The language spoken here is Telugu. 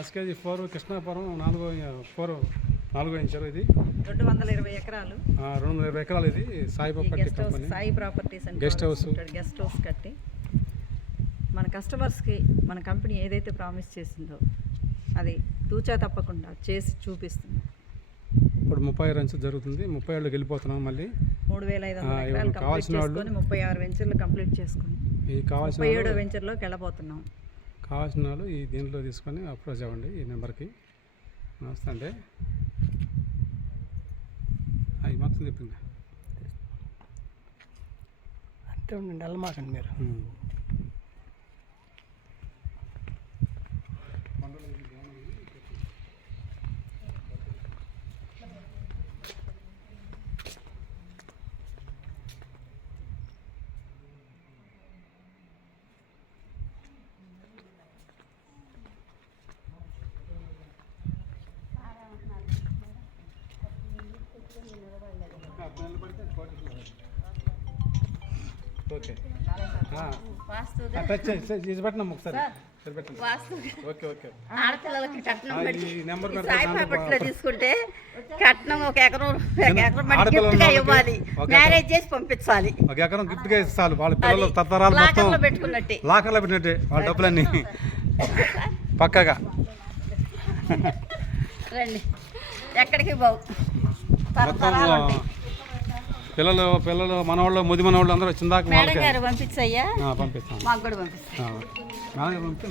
ఎస్కేజీ ఫోర్ కృష్ణాపురం నాలుగో ఫోర్ నాలుగో ఇంచారు ఇది. రెండు వందల ఇరవై ఎకరాలు. రెండు వందల ఇరవై ఎకరాలు ఇది. Sai house company Sai properties and guest house. Guest house కట్టి మన కస్టమర్స్కి మన కంపెనీ ఏదైతే ప్రామిస్ చేసిందో అది తూచా తప్పకుండా చేసి చూపిస్తుంది. ఇప్పుడు ముప్పై రంచు జరుగుతుంది. ముప్పై ఏళ్ళకి వెళ్ళిపోతున్నాం మళ్ళీ. మూడు వేల ఐదు వందల ఎకరాలు. కంప్లీట్ చేసుకొని ముప్పై ఆరు వెంచర్లు కంప్లీట్ చేసుకొని ఈ కావాల్సిన ఏడో వెంచర్లోకి వెళ్ళబోతున్నాం. కావాల్సిన వాళ్ళు ఈ దీంట్లో తీసుకొని అప్రోచ్ అవ్వండి ఈ నెంబర్కి. నమస్తే అండి. అవి మొత్తం చెప్పింది అంతే ఉండండి వెళ్ళమాకండి మీరు. ఓకే. పెట్టినాం ఒకసారి ఆడపిల్లలకి కట్నం తీసుకుంటే కట్నం ఒక ఎకరం ఇవ్వాలి. మ్యారేజ్ చేసి పంపించాలి. ఒక ఎకరం గిఫ్ట్గా ఇస్తారు వాళ్ళ పిల్లలు అది తత్తరాలు మొత్తం. పెట్టుకున్నట్టే. లాకర్లో పెట్టినట్టే వాళ్ళ డబ్బులన్నీ. పక్కగా. రండి. ఎక్కడికి బావు తరతరాలు. పిల్లలు పిల్లలు మనవాళ్ళు ముది మనవాళ్ళు అందరూ వచ్చిందాక గారు పంపించయ్యా? పంపిస్తాను. మేడం పంపించండి.